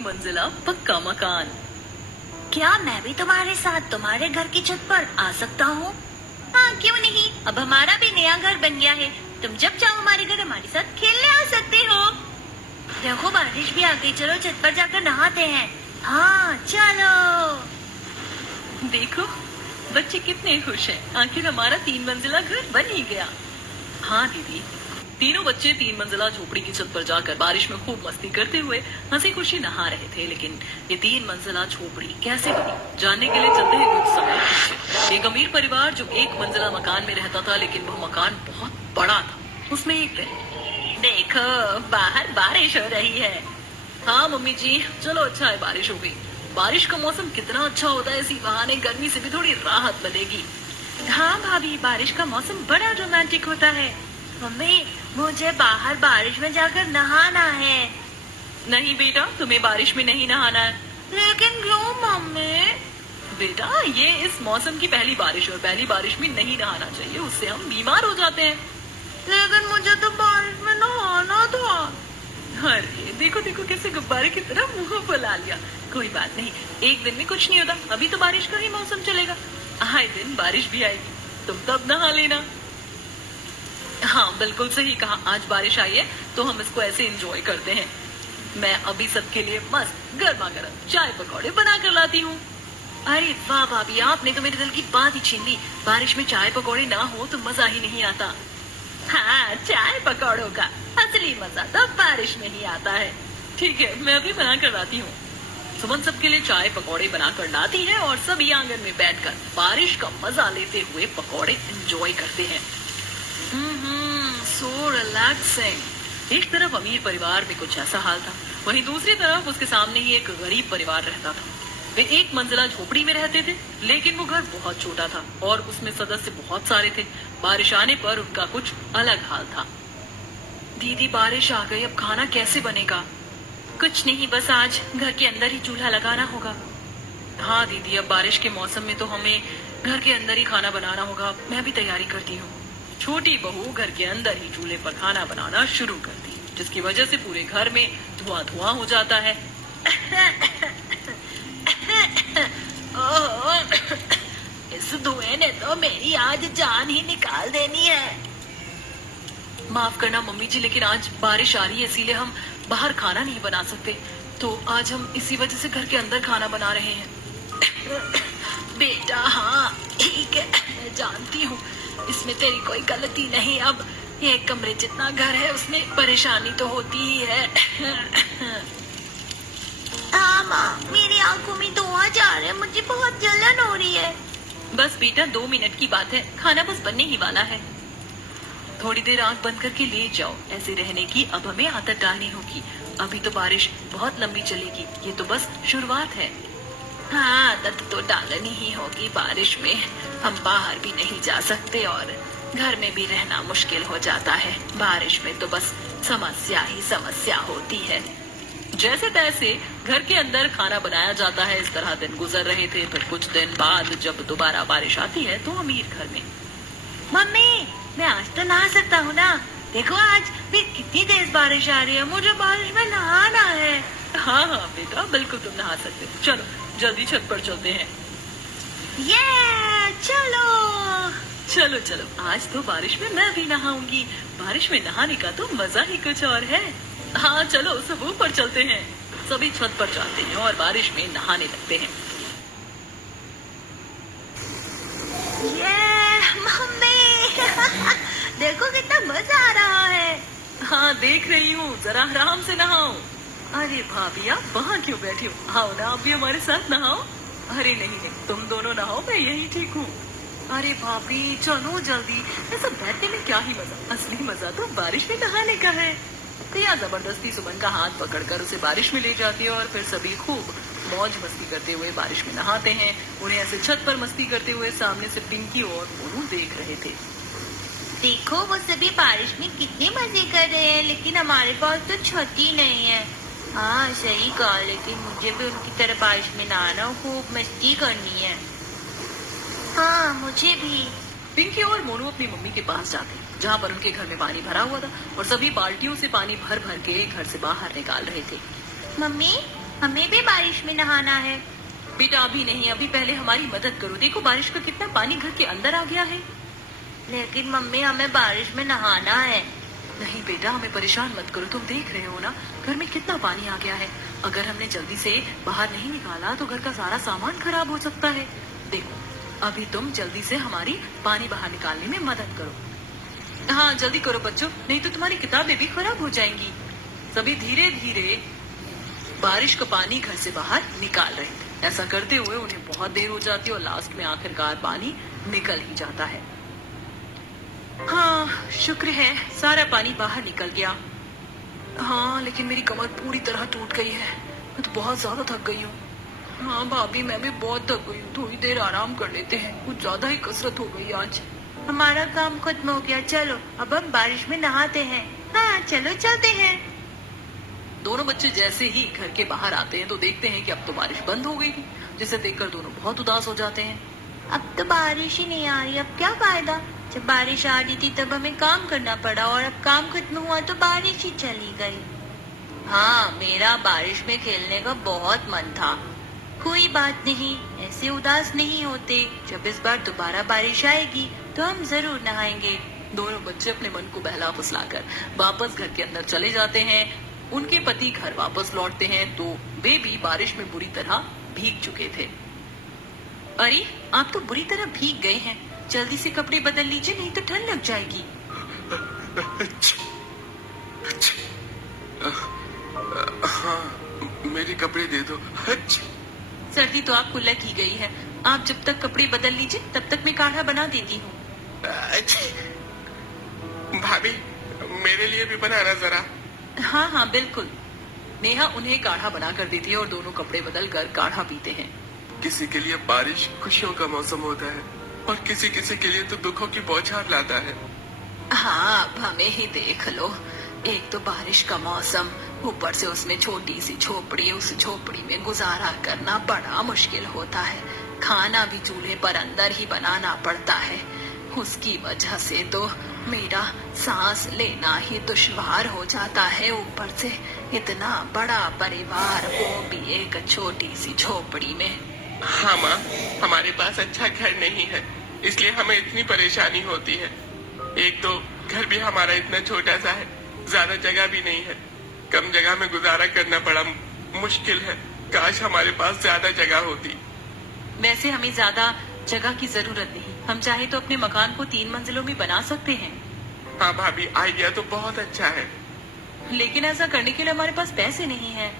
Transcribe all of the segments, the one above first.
एक मंजिला पक्का मकान। क्या मैं भी तुम्हारे साथ तुम्हारे घर की छत पर आ सकता हूँ? हाँ, क्यों नहीं। अब हमारा भी नया घर बन गया है। तुम जब चाहो हमारे घर हमारे साथ खेलने आ सकते हो। देखो बारिश भी आ गई, चलो छत पर जाकर नहाते हैं। हाँ चलो। देखो बच्चे कितने खुश हैं। आखिर हमारा 3 मंजिला घर बन ही गया। हाँ दीदी, तीनों बच्चे 3 मंजिला झोपड़ी की छत पर जाकर बारिश में खूब मस्ती करते हुए हंसी खुशी नहा रहे थे। लेकिन ये 3 मंजिला झोपड़ी कैसे बनी, जानने के लिए चलते हैं कुछ समय पीछे। एक अमीर परिवार जो 1 मंजिला मकान में रहता था, लेकिन वह मकान बहुत बड़ा था। उसमें एक दिन, देखो बाहर बारिश हो रही है। हाँ मम्मी जी, चलो अच्छा है बारिश हो गई। बारिश का मौसम कितना अच्छा होता है, इसी बहाने गर्मी से भी थोड़ी राहत मिलेगी। हाँ भाभी, बारिश का मौसम बड़ा रोमांटिक होता है। मम्मी, मुझे बाहर बारिश में जाकर नहाना है। नहीं बेटा, तुम्हें बारिश में नहीं नहाना है। लेकिन क्यों मम्मी? बेटा, ये इस मौसम की पहली बारिश और पहली बारिश में नहीं नहाना चाहिए, उससे हम बीमार हो जाते हैं। लेकिन मुझे तो बारिश में नहाना था। अरे देखो देखो कैसे गुब्बारे की तरह मुंह फुला लिया। कोई बात नहीं, एक दिन में कुछ नहीं होता। अभी तो बारिश का ही मौसम चलेगा, आए दिन बारिश भी आएगी, तुम तब नहा लेना। हाँ बिल्कुल सही कहा, आज बारिश आई है तो हम इसको ऐसे एंजॉय करते हैं। मैं अभी सबके लिए मस्त गर्मा गर्म चाय पकौड़े बना कर लाती हूँ। अरे वाह भाभी, आपने तो मेरे दिल की बात ही छीन ली। बारिश में चाय पकौड़े ना हो तो मजा ही नहीं आता। हाँ, चाय पकौड़ों का असली मजा तो बारिश में ही आता है। ठीक है, मैं अभी बना कर लाती हूँ। सुमन सबके लिए चाय पकौड़े बना कर लाती है और सभी आंगन में बैठकर बारिश का मजा लेते हुए पकौड़े एंजॉय करते हैं। So relaxing. एक तरफ अमीर परिवार में कुछ ऐसा हाल था, वहीं दूसरी तरफ उसके सामने ही एक गरीब परिवार रहता था। वे 1 मंजिला झोपड़ी में रहते थे, लेकिन वो घर बहुत छोटा था और उसमें सदस्य बहुत सारे थे। बारिश आने पर उनका कुछ अलग हाल था। दीदी बारिश आ गई, अब खाना कैसे बनेगा? कुछ नहीं, बस आज घर के अंदर ही चूल्हा लगाना होगा। हाँ दीदी, अब बारिश के मौसम में तो हमें घर के अंदर ही खाना बनाना होगा। मैं भी तैयारी करती हूँ। छोटी बहू घर के अंदर ही चूल्हे पर खाना बनाना शुरू करती, जिसकी वजह से पूरे घर में धुआं धुआं हो जाता है। इस धुएं ने तो मेरी आज जान ही निकाल देनी है। माफ करना मम्मी जी, लेकिन आज बारिश आ रही है, इसीलिए हम बाहर खाना नहीं बना सकते। तो आज हम इसी वजह से घर के अंदर खाना बना रहे हैं। बेटा हाँ ठीक है, मैं जानती हूँ, इसमें तेरी कोई गलती नहीं। अब ये कमरे जितना घर है उसमें परेशानी तो होती ही है। हाँ माँ, मेरी आंखों में धुआं जा रहा है, मुझे बहुत जलन हो रही है। बस बेटा 2 मिनट की बात है, खाना बस बनने ही वाला है। थोड़ी देर आंख बंद करके ले जाओ। ऐसे रहने की अब हमें आदत डालनी होगी। अभी तो बारिश बहुत लंबी चलेगी, ये तो बस शुरुआत है। हाँ, आदत तो डालनी ही होगी। बारिश में हम बाहर भी नहीं जा सकते और घर में भी रहना मुश्किल हो जाता है। बारिश में तो बस समस्या ही समस्या होती है। जैसे तैसे घर के अंदर खाना बनाया जाता है। इस तरह दिन गुजर रहे थे। फिर कुछ दिन बाद जब दोबारा बारिश आती है तो अमीर घर में, मम्मी मैं आज तो नहा सकता हूँ ना? देखो आज फिर कितनी तेज बारिश आ रही है, मुझे बारिश में नहाना है। हाँ हाँ बेटा, बिल्कुल तुम नहा सकते हो। चलो जल्दी छत पर चलते हैं। ये चलो चलो चलो, आज तो बारिश में मैं भी नहाऊंगी। बारिश में नहाने का तो मजा ही कुछ और है। हाँ चलो सब ऊपर चलते हैं। सभी छत पर जाते हैं और बारिश में नहाने लगते हैं। ये मम्मी देखो कितना मजा आ रहा है। हाँ देख रही हूँ, जरा आराम से नहाओ। अरे भाभी आप वहाँ क्यों बैठी हो? आओ ना आप भी हमारे साथ नहाओ। अरे नहीं नहीं, तुम दोनों नहाओ, मैं यही ठीक हूँ। अरे भाभी चलो जल्दी, ऐसा बैठने में क्या ही मजा, असली मजा तो बारिश में नहाने का है। प्रिया जबरदस्ती सुमन का हाथ पकड़कर उसे बारिश में ले जाती है और फिर सभी खूब मौज मस्ती करते हुए बारिश में नहाते हैं। उन्हें ऐसे छत पर मस्ती करते हुए सामने से पिंकी और मोनू देख रहे थे। देखो वो सभी बारिश में कितने मजे कर रहे हैं, लेकिन हमारे पास तो छत ही नहीं है। हाँ सही कहा, लेकिन मुझे भी उनकी तरह बारिश में नहाना, खूब मस्ती करनी है। हाँ मुझे भी। पिंकी और मोनू अपनी मम्मी के पास जाते हैं, जहाँ पर उनके घर में पानी भरा हुआ था और सभी बाल्टियों से पानी भर भर के घर से बाहर निकाल रहे थे। मम्मी हमें भी बारिश में नहाना है। बेटा अभी नहीं, अभी पहले हमारी मदद करो। देखो बारिश का कितना पानी घर के अंदर आ गया है। लेकिन मम्मी हमें बारिश में नहाना है। नहीं बेटा, हमें परेशान मत करो। तुम देख रहे हो ना घर में कितना पानी आ गया है। अगर हमने जल्दी से बाहर नहीं निकाला तो घर का सारा सामान खराब हो सकता है। देखो अभी तुम जल्दी से हमारी पानी बाहर निकालने में मदद करो। हाँ जल्दी करो बच्चों, नहीं तो तुम्हारी किताबें भी खराब हो जाएंगी। सभी धीरे धीरे बारिश का पानी घर से बाहर निकाल रहे थे। ऐसा करते हुए उन्हें बहुत देर हो जाती है और लास्ट में आखिरकार पानी निकल ही जाता है। हाँ शुक्र है सारा पानी बाहर निकल गया। हाँ लेकिन मेरी कमर पूरी तरह टूट गई है। मैं तो बहुत ज्यादा थक गई हूँ। हाँ भाभी मैं भी बहुत थक गई हूँ। थोड़ी देर आराम कर लेते हैं, कुछ ज्यादा ही कसरत हो गई आज। हमारा काम खत्म हो गया, चलो अब हम बारिश में नहाते हैं। हाँ चलो चलते हैं। दोनों बच्चे जैसे ही घर के बाहर आते हैं तो देखते हैं कि अब तो बारिश बंद हो गई थी, जिसे देखकर दोनों बहुत उदास हो जाते हैं। अब तो बारिश ही नहीं आ रही, अब क्या फायदा। जब बारिश आ रही थी तब हमें काम करना पड़ा और अब काम खत्म हुआ तो बारिश ही चली गई। हाँ मेरा बारिश में खेलने का बहुत मन था। कोई बात नहीं, ऐसे उदास नहीं होते। जब इस बार दोबारा बारिश आएगी तो हम जरूर नहाएंगे। दोनों बच्चे अपने मन को बहला फुसलाकर वापस घर के अंदर चले जाते हैं। उनके पति घर वापस लौटते हैं तो वे भी बारिश में बुरी तरह भीग चुके थे। अरे आप तो बुरी तरह भीग गए हैं, जल्दी से कपड़े बदल लीजिए नहीं तो ठंड लग जाएगी। हाँ मेरे कपड़े दे दो। सर्दी तो आपको लग ही गई है। आप जब तक कपड़े बदल लीजिए तब तक मैं काढ़ा बना देती हूँ। भाभी मेरे लिए भी बनाना जरा। हाँ हाँ बिल्कुल। नेहा उन्हें काढ़ा बना कर देती है और दोनों कपड़े बदल कर काढ़ा पीते हैं। किसी के लिए बारिश खुशियों का मौसम होता है और किसी किसी के लिए तो दुखों की बौछार लाता है। हाँ अब हमें ही देख लो, एक तो बारिश का मौसम, ऊपर से उसमें छोटी सी झोपड़ी, उस झोपड़ी में गुजारा करना बड़ा मुश्किल होता है। खाना भी चूल्हे पर अंदर ही बनाना पड़ता है। उसकी वजह से तो मेरा सांस लेना ही दुश्वार हो जाता है। ऊपर से इतना बड़ा परिवार, वो भी एक छोटी सी झोपड़ी में। हाँ माँ, हमारे पास अच्छा घर नहीं है इसलिए हमें इतनी परेशानी होती है। एक तो घर भी हमारा इतना छोटा सा है, ज्यादा जगह भी नहीं है। कम जगह में गुजारा करना बड़ा मुश्किल है। काश हमारे पास ज्यादा जगह होती। वैसे हमें ज्यादा जगह की जरूरत नहीं, हम चाहे तो अपने मकान को 3 मंजिलों में बना सकते हैं। हाँ भाभी आइडिया तो बहुत अच्छा है। लेकिन ऐसा करने के लिए हमारे पास पैसे नहीं है।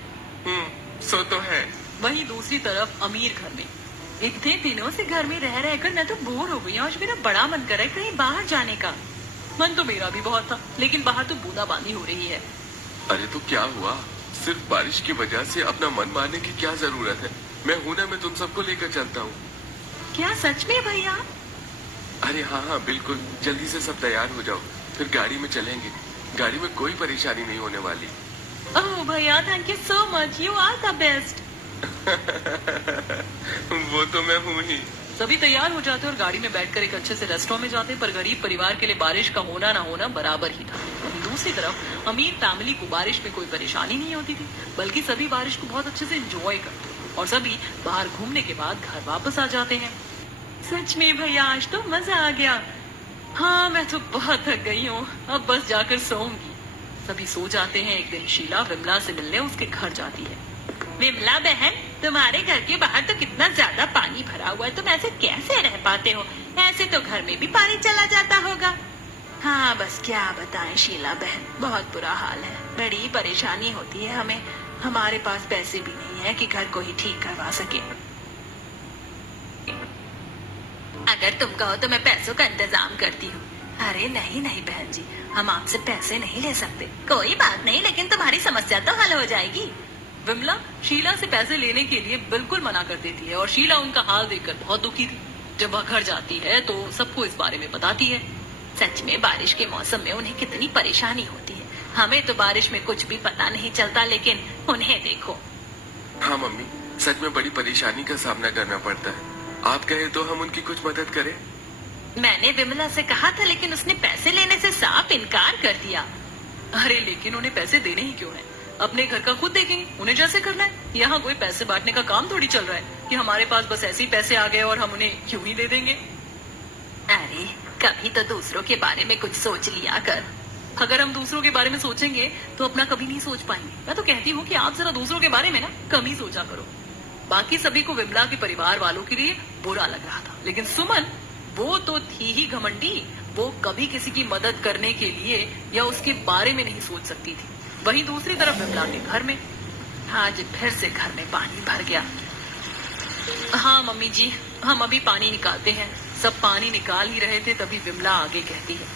सो तो है। वहीं दूसरी तरफ अमीर घर में इतने दिनों से घर में रह रहकर मैं तो बोर हो गई हूँ। आज मेरा बड़ा मन कर रहा है कहीं बाहर जाने का। मन तो मेरा भी बहुत था, लेकिन बाहर तो बूंदाबांदी हो रही है। अरे तो क्या हुआ, सिर्फ बारिश की वजह से अपना मन मारने की क्या जरूरत है। मैं हूं ना, मैं तुम सबको लेकर चलता हूँ। क्या सच में भैया? अरे हाँ हाँ बिल्कुल, जल्दी से सब तैयार हो जाओ, फिर गाड़ी में चलेंगे। गाड़ी में कोई परेशानी नहीं होने वाली। ओह भैया thank you so much, you are the best. वो तो मैं हूँ ही। सभी तैयार हो जाते और गाड़ी में बैठकर एक अच्छे से रेस्टोरेंट में जाते, पर गरीब परिवार के लिए बारिश का होना ना होना बराबर ही था। वहीं दूसरी तरफ अमीर फैमिली को बारिश में कोई परेशानी नहीं होती थी, बल्कि सभी बारिश को बहुत अच्छे से एंजॉय करते और सभी बाहर घूमने के बाद घर वापस आ जाते हैं। सच में भैया आज तो मजा आ गया। हाँ मैं तो बहुत थक गई हूँ, अब बस जाकर सोऊंगी। सभी सो जाते हैं। एक दिन शीला विमला से मिलने उसके घर जाती है। विमला बहन, तुम्हारे घर के बाहर तो कितना ज्यादा पानी भरा हुआ है, तुम ऐसे कैसे रह पाते हो? ऐसे तो घर में भी पानी चला जाता होगा। हाँ बस क्या बताएं शीला बहन, बहुत बुरा हाल है, बड़ी परेशानी होती है हमें। हमारे पास पैसे भी नहीं है कि घर को ही ठीक करवा सके। अगर तुम कहो तो मैं पैसों का इंतजाम करती हूँ। अरे नहीं नहीं बहन जी, हम आपसे पैसे नहीं ले सकते। कोई बात नहीं, लेकिन तुम्हारी समस्या तो हल हो जाएगी। विमला शीला से पैसे लेने के लिए बिल्कुल मना कर देती है और शीला उनका हाल देखकर बहुत दुखी थी। जब वह घर जाती है तो सबको इस बारे में बताती है। सच में बारिश के मौसम में उन्हें कितनी परेशानी होती है। हमें तो बारिश में कुछ भी पता नहीं चलता, लेकिन उन्हें देखो। हाँ मम्मी, सच में बड़ी परेशानी का सामना करना पड़ता है। आप कहे तो हम उनकी कुछ मदद करें। मैंने विमला से कहा था, लेकिन उसने पैसे लेने से साफ इनकार कर दिया। अरे लेकिन उन्हें पैसे देने ही क्यों है? अपने घर का खुद देखेंगे, उन्हें जैसे करना है। यहाँ कोई पैसे बांटने का काम थोड़ी चल रहा है कि हमारे पास बस ऐसे ही पैसे आ गए और हम उन्हें क्यों ही दे देंगे। अरे कभी तो दूसरों के बारे में कुछ सोच लिया कर। अगर हम दूसरों के बारे में सोचेंगे तो अपना कभी नहीं सोच पाएंगे। मैं तो कहती हूँ कि आप जरा दूसरों के बारे में ना कम ही सोचा करो। बाकी सभी को विमला के परिवार वालों के लिए बुरा लग रहा था, लेकिन सुमन वो तो थी ही घमंडी। वो कभी किसी की मदद करने के लिए या उसके बारे में नहीं सोच सकती थी। वहीं दूसरी तरफ विमला के घर में आज फिर से घर में पानी भर गया। हाँ मम्मी जी, हम अभी पानी निकालते हैं। सब पानी निकाल ही रहे थे तभी विमला आगे कहती है,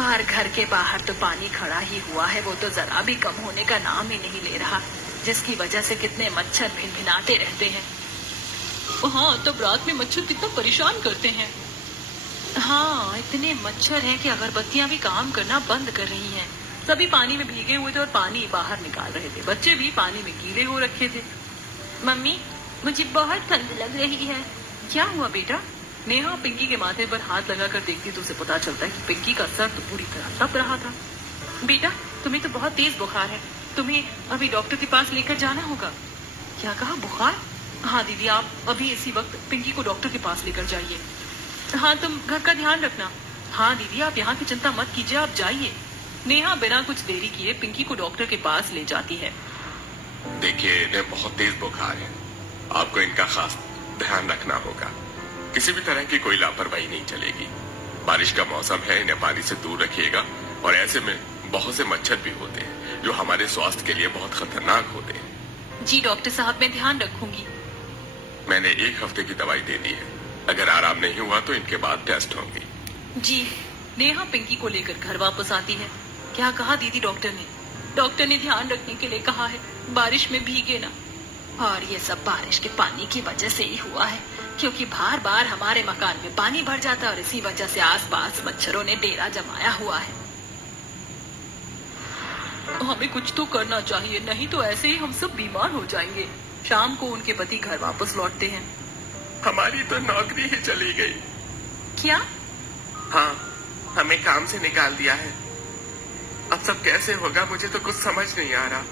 और घर के बाहर तो पानी खड़ा ही हुआ है, वो तो जरा भी कम होने का नाम ही नहीं ले रहा, जिसकी वजह से कितने मच्छर भिनभिनाते रहते हैं। हाँ, तब रात में मच्छर कितना परेशान करते हैं। हाँ, इतने मच्छर हैं कि अगरबत्तियां भी काम करना बंद कर रही हैं। सभी पानी में भीगे हुए थे और पानी बाहर निकाल रहे थे। बच्चे भी पानी में गीले हो रखे थे। मम्मी मुझे बहुत ठंड लग रही है। क्या हुआ बेटा? नेहा पिंकी के माथे पर हाथ लगाकर देखती तो उसे पता चलता है कि पिंकी का सर तो पूरी तरह तप रहा था। बेटा, तुम्हें तो बहुत तेज बुखार है, तुम्हें अभी डॉक्टर के पास लेकर जाना होगा। क्या कहा, बुखार? हाँ दीदी, आप अभी इसी वक्त पिंकी को डॉक्टर के पास लेकर जाइए। हाँ, तुम घर का ध्यान रखना। हाँ दीदी, आप यहाँ की चिंता मत कीजिए, आप जाइए। नेहा बिना कुछ देरी किए पिंकी को डॉक्टर के पास ले जाती है। देखिए, इन्हें बहुत तेज बुखार है, आपको इनका खास ध्यान रखना होगा। किसी भी तरह की कोई लापरवाही नहीं चलेगी। बारिश का मौसम है, इन्हें पानी से दूर रखिएगा। और ऐसे में बहुत से मच्छर भी होते हैं जो हमारे स्वास्थ्य के लिए बहुत खतरनाक होते हैं। जी डॉक्टर साहब, मैं ध्यान रखूंगी। मैंने 1 हफ्ते की दवाई दे दी है, अगर आराम नहीं हुआ तो इनके बाद टेस्ट होंगे। जी। नेहा पिंकी को लेकर घर वापस आती है। क्या कहा दीदी डॉक्टर ने? डॉक्टर ने ध्यान रखने के लिए कहा है, बारिश में भीगे ना। और ये सब बारिश के पानी की वजह से ही हुआ है, क्योंकि बार बार हमारे मकान में पानी भर जाता है और इसी वजह से आसपास मच्छरों ने डेरा जमाया हुआ है। हमें कुछ तो करना चाहिए, नहीं तो ऐसे ही हम सब बीमार हो जाएंगे। शाम को उनके पति घर वापस लौटते हैं। हमारी तो नौकरी ही चली गई। क्या? हाँ, हमें काम से निकाल दिया है। अब सब कैसे होगा, मुझे तो कुछ समझ नहीं आ रहा।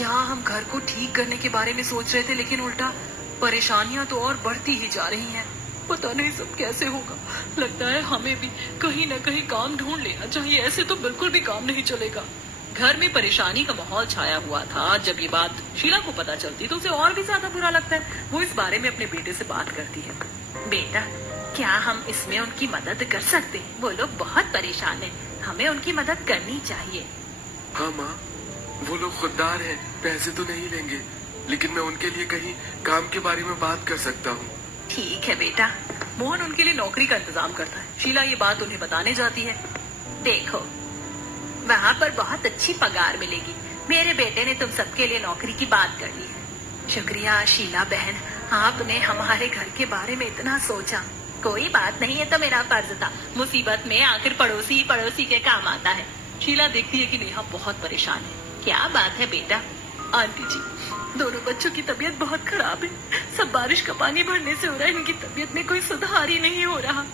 यहाँ हम घर को ठीक करने के बारे में सोच रहे थे, लेकिन उल्टा परेशानियां तो और बढ़ती ही जा रही हैं। पता नहीं सब कैसे होगा। लगता है हमें भी कहीं न कहीं काम ढूंढ लेना चाहिए, ऐसे तो बिल्कुल भी काम नहीं चलेगा। घर में परेशानी का माहौल छाया हुआ था। जब ये बात शीला को पता चलती तो उसे और भी ज्यादा बुरा लगता है। वो इस बारे में अपने बेटे से बात करती है। बेटा, क्या हम इसमें उनकी मदद कर सकते हैं? वो लोग बहुत परेशान हैं, हमें उनकी मदद करनी चाहिए। हाँ माँ, वो लोग खुददार हैं, पैसे तो नहीं लेंगे, लेकिन मैं उनके लिए कहीं काम के बारे में बात कर सकता हूँ। ठीक है बेटा। मोहन उनके लिए नौकरी का इंतजाम करता है। शीला ये बात उन्हें बताने जाती है। देखो, वहाँ पर बहुत अच्छी पगार मिलेगी। मेरे बेटे ने तुम सबके लिए नौकरी की बात कर ली है। शुक्रिया शीला बहन, आपने हमारे घर के बारे में इतना सोचा। कोई बात नहीं, है तो मेरा फर्ज था। मुसीबत में आखिर पड़ोसी पड़ोसी के काम आता है। शीला देखती है कि नेहा बहुत परेशान है। क्या बात है बेटा? आंटी जी, दोनों बच्चों की तबीयत बहुत खराब है। सब बारिश का पानी भरने से हो रहा है, इनकी तबीयत में कोई सुधार ही नहीं हो रहा।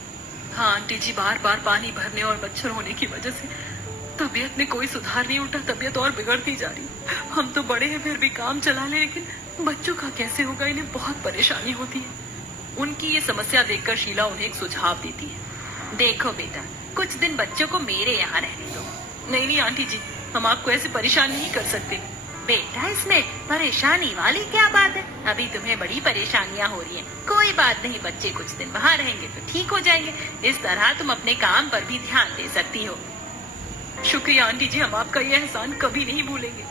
हाँ आंटी जी, बार बार पानी भरने और मच्छर होने की वजह से तबीयत में कोई सुधार नहीं, उल्टा तबीयत और बिगड़ती जा रही। हम तो बड़े हैं, फिर भी काम चला ले, लेकिन बच्चों का कैसे होगा? इन्हें बहुत परेशानी होती है। उनकी ये समस्या देखकर शीला उन्हें एक सुझाव देती है। देखो बेटा, कुछ दिन बच्चों को मेरे यहाँ रहने दो। नहीं नहीं आंटी जी, हम आपको ऐसे परेशान नहीं कर सकते। बेटा, इसमें परेशानी वाली क्या बात है? अभी तुम्हें बड़ी परेशानियाँ हो रही हैं। कोई बात नहीं, बच्चे कुछ दिन वहाँ रहेंगे तो ठीक हो जाएंगे। इस तरह तुम अपने काम पर भी ध्यान दे सकती हो। शुक्रिया आंटी जी, हम आपका ये एहसान कभी नहीं भूलेंगे।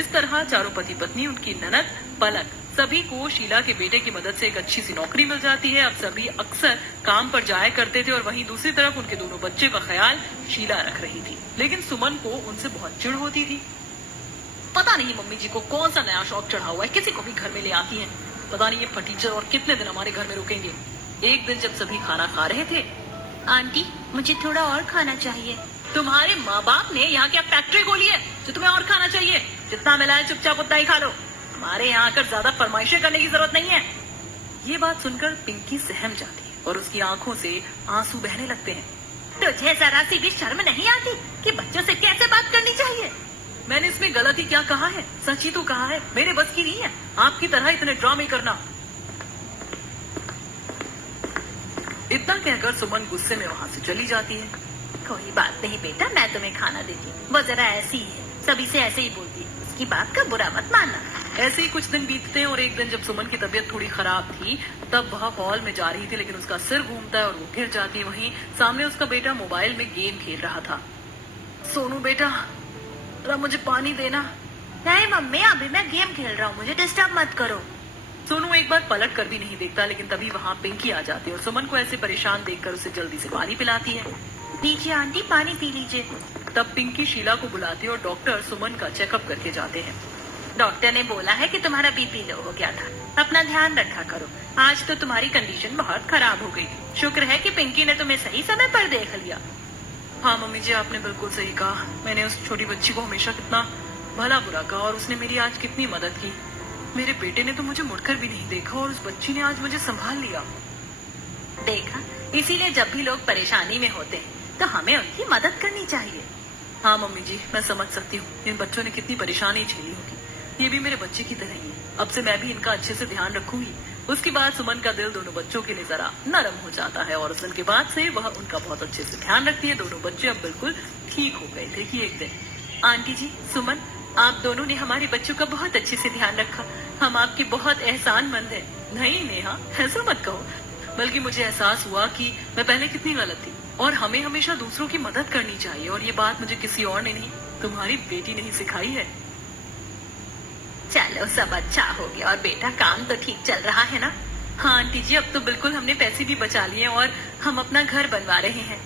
इस तरह चारों पति पत्नी, उनकी ननद, पलक, सभी को शीला के बेटे की मदद से एक अच्छी सी नौकरी मिल जाती है। अब सभी अक्सर काम पर जाया करते थे और वहीं दूसरी तरफ उनके दोनों बच्चे का ख्याल शीला रख रही थी। लेकिन सुमन को उनसे बहुत चिढ़ होती थी। पता नहीं मम्मी जी को कौन सा नया शौक चढ़ा हुआ है, किसी को भी घर में ले आती है। पता नहीं ये फटीचर और कितने दिन हमारे घर में रुकेंगे। एक दिन जब सभी खाना खा रहे थे, आंटी मुझे थोड़ा और खाना चाहिए। तुम्हारे माँ बाप ने यहाँ क्या फैक्ट्री खोली है जो तुम्हें और खाना चाहिए? जितना मिला है चुपचाप उतना ही खा लो। हमारे यहाँ आकर ज्यादा फरमाइशें करने की जरूरत नहीं है। ये बात सुनकर पिंकी सहम जाती है और उसकी आंखों से आंसू बहने लगते हैं। तुझे जरा सी भी शर्म नहीं आती कि बच्चों से कैसे बात करनी चाहिए? मैंने इसमें गलती क्या कहा है? सच ही तो कहा है, मेरे बस की नहीं है आपकी तरह इतने ड्रामे करना। इतना कहकर सुमन गुस्से में वहाँ से चली जाती है। कोई बात नहीं बेटा, मैं तुम्हें खाना देती हूँ। वो जरा ऐसी ही है, सभी से ऐसे ही बोलती है, उसकी बात का बुरा मत मानना। ऐसे ही कुछ दिन बीतते हैं और एक दिन जब सुमन की तबीयत थोड़ी खराब थी तब वह हॉल में जा रही थी, लेकिन उसका सिर घूमता है और वो गिर जाती है। वहीं सामने उसका बेटा मोबाइल में गेम खेल रहा था। सोनू बेटा, जरा मुझे पानी देना। नहीं मम्मी, अभी मैं गेम खेल रहा हूँ, मुझे डिस्टर्ब मत करो। सोनू एक बार पलट कर भी नहीं देखता, लेकिन तभी वहाँ पिंकी आ जाती है और सुमन को ऐसे परेशान देखकर उसे जल्दी से पानी पिलाती है। लीजिए आंटी, पानी पी लीजिए। तब पिंकी शीला को बुलाती है और डॉक्टर सुमन का चेकअप करके जाते हैं। डॉक्टर ने बोला है कि तुम्हारा बीपी लो हो गया था, अपना ध्यान रखा करो। आज तो तुम्हारी कंडीशन बहुत खराब हो गई थी। शुक्र है कि पिंकी ने तुम्हें सही समय पर देख लिया। हाँ मम्मी जी, आपने बिल्कुल सही कहा। मैंने उस छोटी बच्ची को हमेशा कितना भला बुरा कहा और उसने मेरी आज कितनी मदद की। मेरे बेटे ने तो मुझे मुड़कर भी नहीं देखा और उस बच्ची ने आज मुझे संभाल लिया। देखा, इसीलिए जब भी लोग परेशानी में होते हैं तो हमें उनकी मदद करनी चाहिए। हाँ मम्मी जी, मैं समझ सकती हूँ इन बच्चों ने कितनी परेशानी झेली होगी। ये भी मेरे बच्चे की तरह ही है। अब से मैं भी इनका अच्छे से ध्यान रखूंगी। उसके बाद सुमन का दिल दोनों बच्चों के लिए जरा नरम हो जाता है और उस दिन के बाद से वह उनका बहुत अच्छे से ध्यान रखती है। दोनों बच्चे अब बिल्कुल ठीक हो गए थे कि एक दिन, आंटी जी, सुमन, आप दोनों ने हमारे बच्चों का बहुत अच्छे से ध्यान रखा। हम आपके बहुत एहसानमंद हैं। नहीं नेहा, ऐसा मत कहो, बल्कि मुझे एहसास हुआ कि मैं पहले कितनी गलत थी और हमें हमेशा दूसरों की मदद करनी चाहिए। और ये बात मुझे किसी और ने नहीं, तुम्हारी बेटी ने ही सिखाई है। चलो, सब अच्छा हो गया और बेटा काम तो ठीक चल रहा है ना? हाँ आंटी जी, अब तो बिल्कुल हमने पैसे भी बचा लिए और हम अपना घर बनवा रहे हैं।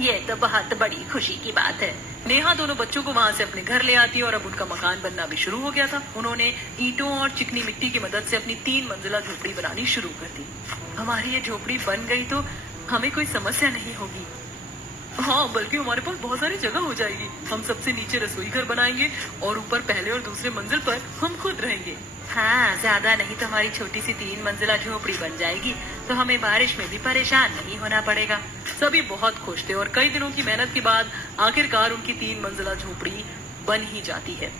ये तो बहुत बड़ी खुशी की बात है। नेहा दोनों बच्चों को वहाँ से अपने घर ले आती है और अब उनका मकान बनना भी शुरू हो गया था। उन्होंने ईंटों और चिकनी मिट्टी की मदद से अपनी 3 मंजिला झोपड़ी बनानी शुरू कर दी। हमारी ये झोपड़ी बन गई तो हमें कोई समस्या नहीं होगी। हाँ, बल्कि हमारे पास बहुत सारी जगह हो जाएगी। हम सबसे नीचे रसोई घर बनाएंगे और ऊपर पहले और दूसरे मंजिल पर हम खुद रहेंगे। हाँ, ज्यादा नहीं तो हमारी छोटी सी 3 मंजिला झोपड़ी बन जाएगी, तो हमें बारिश में भी परेशान नहीं होना पड़ेगा। सभी बहुत खुश थे और कई दिनों की मेहनत के बाद आखिरकार उनकी 3 मंजिला झोपड़ी बन ही जाती है।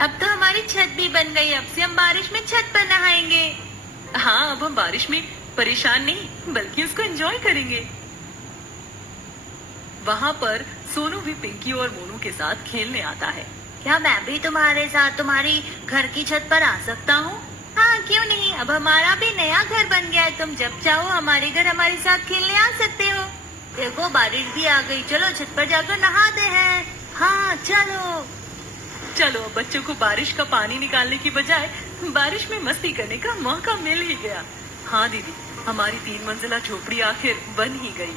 अब तो हमारी छत भी बन गई। अब से हम बारिश में छत पर नहाएंगे। हाँ, अब हम बारिश में परेशान नहीं बल्कि उसको एंजॉय करेंगे। वहाँ पर सोनू भी पिंकी और मोनू के साथ खेलने आता है। क्या मैं भी तुम्हारे साथ तुम्हारी घर की छत पर आ सकता हूँ? हाँ, क्यों नहीं। अब हमारा भी नया घर बन गया है। तुम जब चाहो हमारे घर हमारे साथ खेलने आ सकते हो। देखो, बारिश भी आ गई। चलो छत पर जाकर नहाते हैं। हाँ चलो। चलो, अब बच्चों को बारिश का पानी निकालने की बजाय बारिश में मस्ती करने का मौका मिल ही गया। हाँ दीदी, हमारी 3 मंजिला झोपड़ी आखिर बन ही गई।